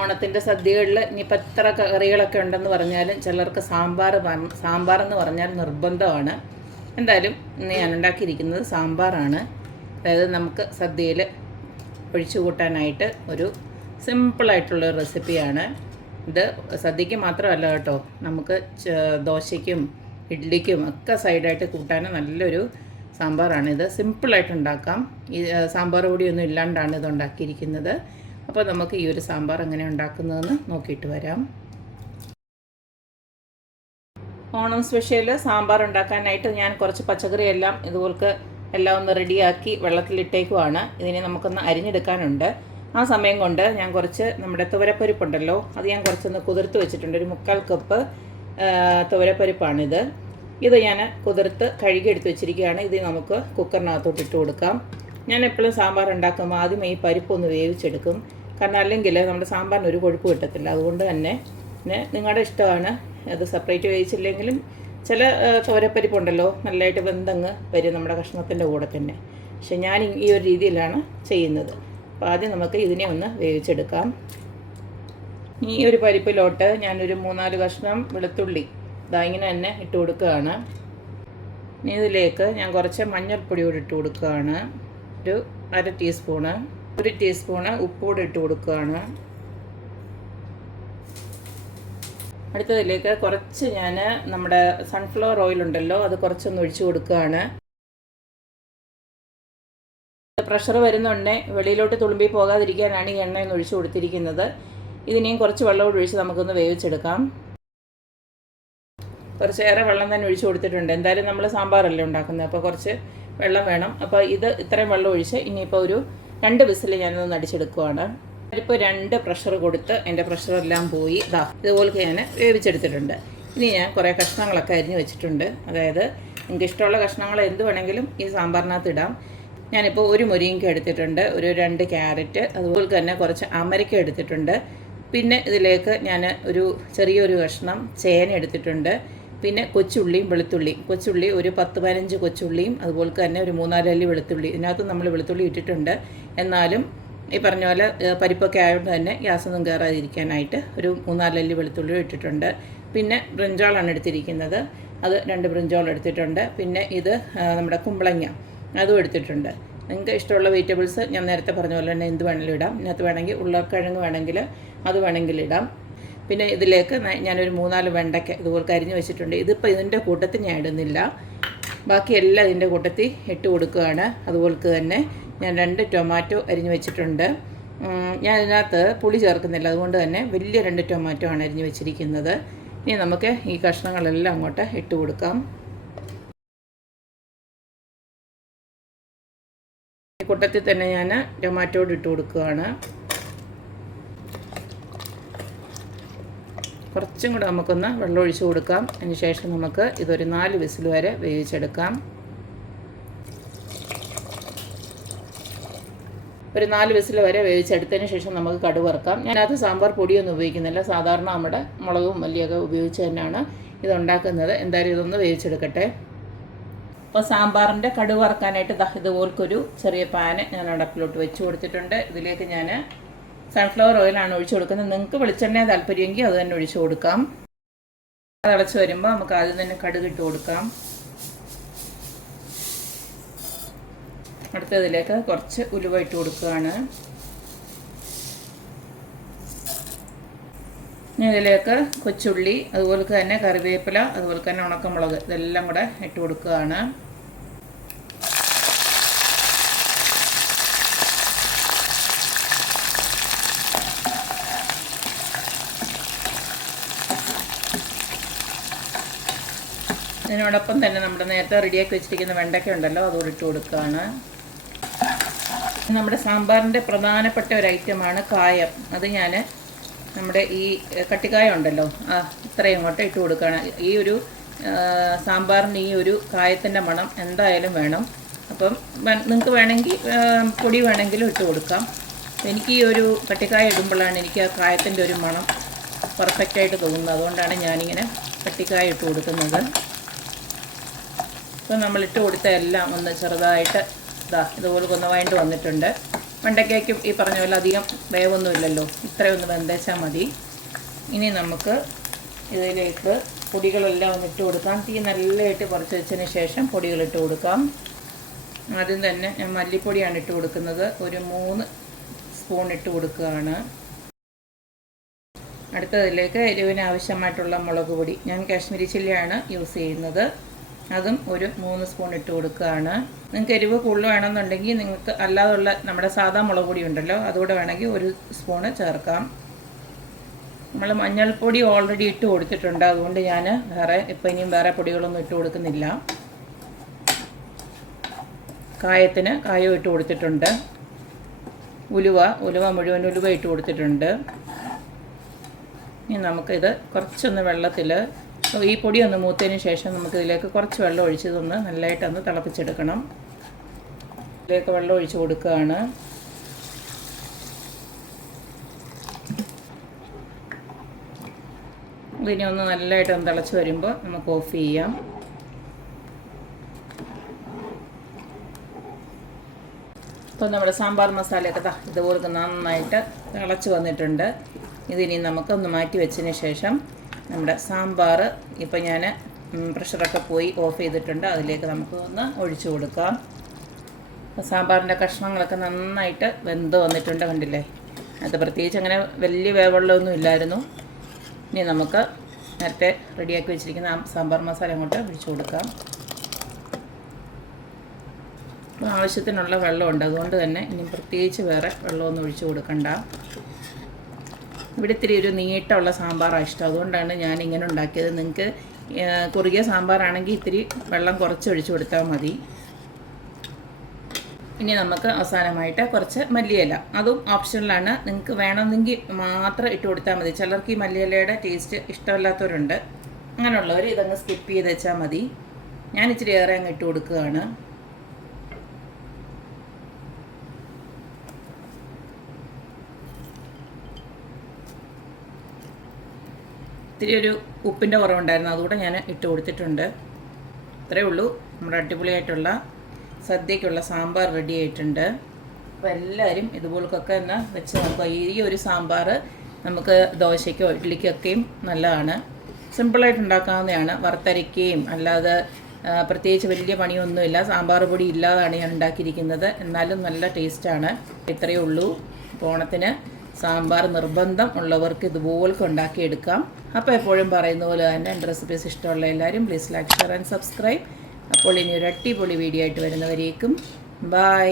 ഓണത്തിൻ്റെ സദ്യകളിൽ ഇനിയിപ്പോൾ എത്ര കറികളൊക്കെ ഉണ്ടെന്ന് പറഞ്ഞാലും ചിലർക്ക് സാമ്പാറെന്ന് പറഞ്ഞാൽ നിർബന്ധമാണ്. എന്തായാലും ഇന്ന് ഞാൻ ഉണ്ടാക്കിയിരിക്കുന്നത് സാമ്പാറാണ്. അതായത് നമുക്ക് സദ്യയിൽ ഒഴിച്ചു കൂട്ടാനായിട്ട് ഒരു സിമ്പിളായിട്ടുള്ളൊരു റെസിപ്പിയാണ്. ഇത് സദ്യക്ക് മാത്രമല്ല കേട്ടോ, നമുക്ക് ദോശയ്ക്കും ഇഡ്ഡലിക്കും ഒക്കെ സൈഡായിട്ട് കൂട്ടാൻ നല്ലൊരു സാമ്പാറാണ്. ഇത് സിമ്പിളായിട്ട് ഉണ്ടാക്കാം. ഈ സാമ്പാർ പൊടിയൊന്നും ഇല്ലാണ്ടാണ് ഇത് ഉണ്ടാക്കിയിരിക്കുന്നത്. അപ്പോൾ നമുക്ക് ഈ ഒരു സാമ്പാർ എങ്ങനെ ഉണ്ടാക്കുന്നതെന്ന് നോക്കിയിട്ട് വരാം. ഓണം സ്പെഷ്യൽ സാമ്പാർ ഉണ്ടാക്കാനായിട്ട് ഞാൻ കുറച്ച് പച്ചക്കറിയെല്ലാം ഇതുപോലെ എല്ലാം ഒന്ന് റെഡിയാക്കി വെള്ളത്തിലിട്ടേക്കുവാണ്. ഇതിനെ നമുക്കൊന്ന് അരിഞ്ഞെടുക്കാനുണ്ട്. ആ സമയം കൊണ്ട് ഞാൻ കുറച്ച് നമ്മുടെ തുവരപ്പരിപ്പുണ്ടല്ലോ, അത് ഞാൻ കുറച്ചൊന്ന് കുതിർത്ത് വെച്ചിട്ടുണ്ട്. ഒരു 3/4 കപ്പ് തുവരപ്പരിപ്പാണിത്. ഇത് ഞാൻ കുതിർത്ത് കഴുകിയെടുത്ത് വെച്ചിരിക്കുകയാണ്. ഇത് നമുക്ക് കുക്കറിനകത്തോട്ട് ഇട്ട് കൊടുക്കാം. ഞാൻ എപ്പോഴും സാമ്പാർ ഉണ്ടാക്കുമ്പോൾ ആദ്യം ഈ പരിപ്പൊന്ന് വേവിച്ചെടുക്കും. കാരണം അല്ലെങ്കിൽ നമ്മുടെ സാമ്പാറിന് ഒരു കൊഴുപ്പ് കിട്ടത്തില്ല. അതുകൊണ്ട് തന്നെ നിങ്ങളുടെ ഇഷ്ടമാണ്. അത് സെപ്പറേറ്റ് വേവിച്ചില്ലെങ്കിലും ചില തോരപ്പരിപ്പുണ്ടല്ലോ നല്ലതായിട്ട് വെന്തങ്ങ് വരും നമ്മുടെ കഷ്ണത്തിൻ്റെ കൂടെ തന്നെ. പക്ഷെ ഞാൻ ഈ ഒരു രീതിയിലാണ് ചെയ്യുന്നത്. അപ്പോൾ ആദ്യം നമുക്ക് ഇതിനെ ഒന്ന് വേവിച്ചെടുക്കാം. ഈ ഒരു പരിപ്പിലോട്ട് ഞാനൊരു 3-4 കഷ്ണം വെളുത്തുള്ളി ഇങ്ങനെ തന്നെ ഇട്ട് കൊടുക്കുകയാണ്. ഇതിലേക്ക് ഞാൻ കുറച്ച് മഞ്ഞൾപ്പൊടി കൂടി ഇട്ട് കൊടുക്കുകയാണ്. ഒരു 1/2 ടീസ്പൂണ്, 1 ടീസ്പൂണ് ഉപ്പുകൂടി ഇട്ട് കൊടുക്കുകയാണ്. അടുത്തതിലേക്ക് കുറച്ച് ഞാൻ നമ്മുടെ സൺഫ്ലവർ ഓയിലുണ്ടല്ലോ അത് കുറച്ചൊന്ന് ഒഴിച്ചു കൊടുക്കുകയാണ്. പ്രഷർ വരുന്നുണ്ടേ വെളിയിലോട്ട് തുളുമ്പി പോകാതിരിക്കാനാണ് ഈ എണ്ണയൊന്ന് ഒഴിച്ചു കൊടുത്തിരിക്കുന്നത്. ഇതിനെയും കുറച്ച് വെള്ളം ഒഴിച്ച് നമുക്കൊന്ന് വേവിച്ചെടുക്കാം. കുറച്ചേറെ വെള്ളം തന്നെ ഒഴിച്ചു കൊടുത്തിട്ടുണ്ട്. എന്തായാലും നമ്മൾ സാമ്പാറല്ലേ ഉണ്ടാക്കുന്നത്, അപ്പോൾ കുറച്ച് വെള്ളം വേണം. അപ്പോൾ ഇത് ഇത്രയും വെള്ളം ഒഴിച്ച് ഇനിയിപ്പോൾ ഒരു 2 വിസിൽ ഞാനൊന്ന് അടിച്ചെടുക്കുവാണ്. ഇപ്പോൾ 2 പ്രഷർ കൊടുത്ത് എൻ്റെ പ്രഷറെല്ലാം പോയി ഇതുപോലെ ഞാൻ വേവിച്ചെടുത്തിട്ടുണ്ട്. ഇനി ഞാൻ കുറേ കഷ്ണങ്ങളൊക്കെ അരിഞ്ഞ് വെച്ചിട്ടുണ്ട്. അതായത് നിങ്ങൾക്ക് ഇഷ്ടമുള്ള കഷ്ണങ്ങൾ എന്ത് വേണമെങ്കിലും ഈ സാമ്പാറിനകത്ത് ഇടാം. ഞാനിപ്പോൾ ഒരു മുരിങ്ങയ്ക്ക എടുത്തിട്ടുണ്ട്, ഒരു 2 ക്യാരറ്റ്, അതുപോലെ തന്നെ കുറച്ച് അമരയ്ക്ക എടുത്തിട്ടുണ്ട്. പിന്നെ ഇതിലേക്ക് ഞാൻ ഒരു ചെറിയൊരു കഷ്ണം ചേന എടുത്തിട്ടുണ്ട്. പിന്നെ കൊച്ചുള്ളിയും കൊച്ചുള്ളി ഒരു 10-15 കൊച്ചുള്ളിയും അതുപോലെ തന്നെ ഒരു 3-4 അല്ലി വെളുത്തുള്ളി. ഇതിനകത്ത് നമ്മൾ വെളുത്തുള്ളി ഇട്ടിട്ടുണ്ട്. എന്നാലും ഈ പറഞ്ഞ പോലെ പരിപ്പൊക്കെ ആയതുകൊണ്ട് തന്നെ ഗ്യാസൊന്നും കയറാതിരിക്കാനായിട്ട് ഒരു 3-4 അല്ലി വെളുത്തുള്ളി ഇട്ടിട്ടുണ്ട്. പിന്നെ ബ്രിഞ്ചോളാണ് എടുത്തിരിക്കുന്നത്, അത് 2 ബ്രിഞ്ചോൾ എടുത്തിട്ടുണ്ട്. പിന്നെ ഇത് നമ്മുടെ കുമ്പളങ്ങ അതും എടുത്തിട്ടുണ്ട്. നിങ്ങൾക്ക് ഇഷ്ടമുള്ള വെജിറ്റബിൾസ് ഞാൻ നേരത്തെ പറഞ്ഞ പോലെ തന്നെ എന്ത് വേണമെങ്കിലും ഇടാം. ഇതിനകത്ത് വേണമെങ്കിൽ ഉരുളക്കിഴങ്ങ് വേണമെങ്കിൽ അത് വേണമെങ്കിൽ ഇടാം. പിന്നെ ഇതിലേക്ക് ഞാനൊരു 3-4 വെണ്ടയ്ക്ക ഇതുപോലെ അരിഞ്ഞ് വെച്ചിട്ടുണ്ട്. ഇതിപ്പോൾ ഇതിൻ്റെ കൂട്ടത്തിൽ ഞാൻ ഇടുന്നില്ല, ബാക്കിയെല്ലാം ഇതിൻ്റെ കൂട്ടത്തിൽ ഇട്ട് കൊടുക്കുകയാണ്. അതുപോലെ തന്നെ ഞാൻ 2 ടൊമാറ്റോ അരിഞ്ഞ് വെച്ചിട്ടുണ്ട്. ഞാൻ ഇതിനകത്ത് പുളി ചേർക്കുന്നില്ല, അതുകൊണ്ട് തന്നെ വലിയ 2 ടൊമാറ്റോ ആണ് അരിഞ്ഞ് വെച്ചിരിക്കുന്നത്. ഇനി നമുക്ക് ഈ കഷ്ണങ്ങളെല്ലാം അങ്ങോട്ട് ഇട്ട് കൊടുക്കാം. ഈ കൂട്ടത്തിൽ തന്നെ ഞാൻ ടൊമാറ്റോട് ഇട്ട് കൊടുക്കുകയാണ്. കുറച്ചും കൂടെ നമുക്കൊന്ന് വെള്ളം ഒഴിച്ച് കൊടുക്കാം. അതിന് ശേഷം നമുക്ക് ഇതൊരു 4 വിസിൽ വരെ വേവിച്ചെടുക്കാം. ഒരു 4 വിസിൽ വരെ വേവിച്ചെടുത്തതിന് ശേഷം നമുക്ക് കടുക് വറുക്കാം. ഞാനത് സാമ്പാർ പൊടിയൊന്നും ഉപയോഗിക്കുന്നില്ല, സാധാരണ നമ്മുടെ മുളകും മല്ലിയൊക്കെ ഉപയോഗിച്ച് തന്നെയാണ് ഇതുണ്ടാക്കുന്നത്. എന്തായാലും ഇതൊന്ന് വേവിച്ചെടുക്കട്ടെ. അപ്പോൾ സാമ്പാറിൻ്റെ കടുക് വറുക്കാനായിട്ട് ഇതുപോലൊരു ചെറിയ പാന് ഞാൻ അടപ്പിലോട്ട് വെച്ച് കൊടുത്തിട്ടുണ്ട്. ഇതിലേക്ക് ഞാൻ സൺഫ്ലവർ ഓയിലാണ് ഒഴിച്ചു കൊടുക്കുന്നത്. നിങ്ങൾക്ക് വെളിച്ചെണ്ണ താല്പര്യമെങ്കിൽ അത് തന്നെ ഒഴിച്ചു കൊടുക്കാം. അത് തിളച്ച് വരുമ്പോൾ നമുക്ക് ആദ്യം തന്നെ കടുക് ഇട്ട് കൊടുക്കാം. അടുത്തതിലേക്ക് കുറച്ച് ഉലുവ ഇട്ട് കൊടുക്കുകയാണ്. ഇനി ഇതിലേക്ക് കൊച്ചുള്ളി, അതുപോലെ തന്നെ കറിവേപ്പില, അതുപോലെ തന്നെ ഉണക്കമുളക് ഇതെല്ലാം കൂടെ ഇട്ട് കൊടുക്കുകയാണ്. ഇതിനോടൊപ്പം തന്നെ നമ്മുടെ നേരത്തെ റെഡിയാക്കി വെച്ചിരിക്കുന്ന വെണ്ടയ്ക്ക ഉണ്ടല്ലോ അതുകൂടി ഇട്ട് കൊടുക്കുകയാണ്. നമ്മുടെ സാമ്പാറിൻ്റെ പ്രധാനപ്പെട്ട ഒരു ഐറ്റമാണ് കായം. അത് ഞാൻ നമ്മുടെ ഈ കട്ടിക്കായം ഉണ്ടല്ലോ ഇത്രയും അങ്ങോട്ട് ഇട്ട് കൊടുക്കുകയാണ്. ഈ ഒരു സാമ്പാറിന് ഈ ഒരു കായത്തിൻ്റെ മണം എന്തായാലും വേണം. അപ്പം നിങ്ങൾക്ക് വേണമെങ്കിൽ പൊടി വേണമെങ്കിലും ഇട്ട് കൊടുക്കാം. എനിക്ക് ഈ ഒരു കട്ടിക്കായ ഇടുമ്പോഴാണ് എനിക്ക് ആ കായത്തിൻ്റെ ഒരു മണം പെർഫെക്റ്റായിട്ട് തോന്നുന്നത്. അതുകൊണ്ടാണ് ഞാനിങ്ങനെ കട്ടിക്കായ ഇട്ട് കൊടുക്കുന്നത്. അപ്പോൾ നമ്മളിട്ട് കൊടുത്ത എല്ലാം ഒന്ന് ചെറുതായിട്ട് ഇതുപോലെ ഒന്ന് വഴണ്ട് വന്നിട്ടുണ്ട്. വെണ്ടയ്ക്കയ്ക്കും ഈ പറഞ്ഞ പോലെ അധികം വേവൊന്നുമില്ലല്ലോ, ഇത്രയൊന്ന് വെന്തേച്ചാൽ മതി. ഇനി നമുക്ക് ഇതിലേക്ക് പൊടികളെല്ലാം ഒന്ന് ഇട്ട് കൊടുക്കാം. തീ നല്ലതായിട്ട് കുറച്ച് വെച്ചതിന് ശേഷം പൊടികളിട്ട് കൊടുക്കാം. ആദ്യം തന്നെ ഞാൻ മല്ലിപ്പൊടിയാണ് ഇട്ട് കൊടുക്കുന്നത്. ഒരു 3 സ്പൂൺ ഇട്ട് കൊടുക്കുകയാണ്. അടുത്തതിലേക്ക് എരിവിന് ആവശ്യമായിട്ടുള്ള മുളക് പൊടി, ഞാൻ കാശ്മീരി ചില്ലിയാണ് യൂസ് ചെയ്യുന്നത്, അതും ഒരു 3 സ്പൂൺ ഇട്ട് കൊടുക്കുകയാണ്. നിങ്ങൾക്ക് എരിവ് കൂടുതൽ വേണമെന്നുണ്ടെങ്കിൽ നിങ്ങൾക്ക് അല്ലാതുള്ള നമ്മുടെ സാധാ മുളക് പൊടി ഉണ്ടല്ലോ, അതുകൂടെ വേണമെങ്കിൽ 1 സ്പൂണ് ചേർക്കാം. നമ്മൾ മഞ്ഞൾപ്പൊടി ഓൾറെഡി ഇട്ട് കൊടുത്തിട്ടുണ്ട്, അതുകൊണ്ട് ഞാൻ ഇനിയും വേറെ പൊടികളൊന്നും ഇട്ട് കൊടുക്കുന്നില്ല. കായത്തിന് കായം ഇട്ട് കൊടുത്തിട്ടുണ്ട്. ഉലുവ മുഴുവൻ ഉലുവ ഇട്ട് കൊടുത്തിട്ടുണ്ട്. ഇനി നമുക്കിത് കുറച്ചൊന്ന് വെള്ളത്തിൽ ഈ പൊടി ഒന്ന് മൂത്തതിന് ശേഷം നമുക്കിതിലേക്ക് കുറച്ച് വെള്ളം ഒഴിച്ചതൊന്ന് നല്ലതായിട്ടൊന്ന് തിളപ്പിച്ചെടുക്കണം. ഇതിലേക്ക് വെള്ളം ഒഴിച്ച് കൊടുക്കുകയാണ്. ഇതിനെ ഒന്ന് നല്ലതായിട്ടൊന്ന് തിളച്ച് വരുമ്പോൾ നമുക്ക് ഓഫ് ചെയ്യാം. ഇപ്പോൾ നമ്മുടെ സാമ്പാർ മസാലയൊക്കെ ഇതുപോലെ നന്നായിട്ട് തിളച്ച് വന്നിട്ടുണ്ട്. ഇതിനി നമുക്കൊന്ന് മാറ്റി വെച്ചതിന് ശേഷം നമ്മുടെ സാമ്പാർ ഇപ്പോൾ ഞാൻ പ്രഷറൊക്കെ പോയി ഓഫ് ചെയ്തിട്ടുണ്ട്, അതിലേക്ക് നമുക്ക് ഒന്ന് ഒഴിച്ചു കൊടുക്കാം. അപ്പോൾ സാമ്പാറിൻ്റെ കഷ്ണങ്ങളൊക്കെ നന്നായിട്ട് വെന്ത് വന്നിട്ടുണ്ട്, കണ്ടില്ലേ? അത് പ്രത്യേകിച്ച് അങ്ങനെ വലിയ വേവുള്ളൊന്നും ഇല്ലായിരുന്നു. ഇനി നമുക്ക് നേരത്തെ റെഡിയാക്കി വെച്ചിരിക്കുന്ന സാമ്പാർ മസാല അങ്ങോട്ട് ഒഴിച്ചു കൊടുക്കാം. ആവശ്യത്തിനുള്ള വെള്ളമുണ്ട്, അതുകൊണ്ട് തന്നെ ഇനി പ്രത്യേകിച്ച് വേറെ വെള്ളമൊന്നും ഒഴിച്ചു കൊടുക്കണ്ട. ഇവിടെ ഇത്തിരി ഒരു നീട്ടമുള്ള സാമ്പാറാണ് ഇഷ്ടം, അതുകൊണ്ടാണ് ഞാൻ ഇങ്ങനെ ഉണ്ടാക്കിയത്. നിങ്ങൾക്ക് കുറുകിയ സാമ്പാറാണെങ്കിൽ ഇത്തിരി വെള്ളം കുറച്ച് ഒഴിച്ചു കൊടുത്താൽ മതി. ഇനി നമുക്ക് അവസാനമായിട്ട് കുറച്ച് മല്ലിയില, അതും ഓപ്ഷനിലാണ്, നിങ്ങൾക്ക് വേണമെന്നെങ്കിൽ മാത്രം ഇട്ട് കൊടുത്താൽ മതി. ചിലർക്ക് ഈ മല്ലിയിലയുടെ ടേസ്റ്റ് ഇഷ്ടമല്ലാത്തവരുണ്ട്, അങ്ങനെയുള്ളവർ ഇതങ്ങ് സ്കിപ്പ് ചെയ്ത് വെച്ചാൽ മതി. ഞാൻ ഇച്ചിരി ഏറെ അങ്ങ് ഇട്ട് കൊടുക്കുകയാണ്. ഇത്തിരി ഒരു ഉപ്പിൻ്റെ കുറവുണ്ടായിരുന്നു, അതുകൂടെ ഞാൻ ഇട്ട് കൊടുത്തിട്ടുണ്ട്. ഇത്രയേ ഉള്ളൂ, നമ്മുടെ അടിപൊളിയായിട്ടുള്ള സദ്യക്കുള്ള സാമ്പാർ റെഡി ആയിട്ടുണ്ട്. അപ്പോൾ എല്ലാവരും ഇതുപോലൊക്കെ ഒന്ന് വെച്ച് നോക്കുക. ഈ ഒരു സാമ്പാർ നമുക്ക് ദോശയ്ക്കോ ഇഡ്ഡലിക്കൊക്കെയും നല്ലതാണ്. സിമ്പിളായിട്ട് ഉണ്ടാക്കാവുന്നതാണ്, വറുത്തരയ്ക്കുകയും അല്ലാതെ പ്രത്യേകിച്ച് വലിയ പണിയൊന്നുമില്ല. സാമ്പാർ പൊടി ഇല്ലാതാണ് ഞാൻ ഉണ്ടാക്കിയിരിക്കുന്നത്, എന്നാലും നല്ല ടേസ്റ്റാണ്. ഇത്രയേ ഉള്ളൂ. ഓണത്തിന് സാമ്പാർ നിർബന്ധം ഉള്ളവർക്ക് ഇതുപോലൊക്കെ ഉണ്ടാക്കിയെടുക്കാം. അപ്പോൾ എപ്പോഴും പറയുന്ന പോലെ തന്നെ എൻ്റെ റെസിപ്പീസ് ഇഷ്ടമുള്ള എല്ലാവരും please like, share and subscribe. അപ്പോൾ ഇനി ഒരു അടിപൊളി വീഡിയോ ആയിട്ട് വരുന്നവരേക്കും ബൈ.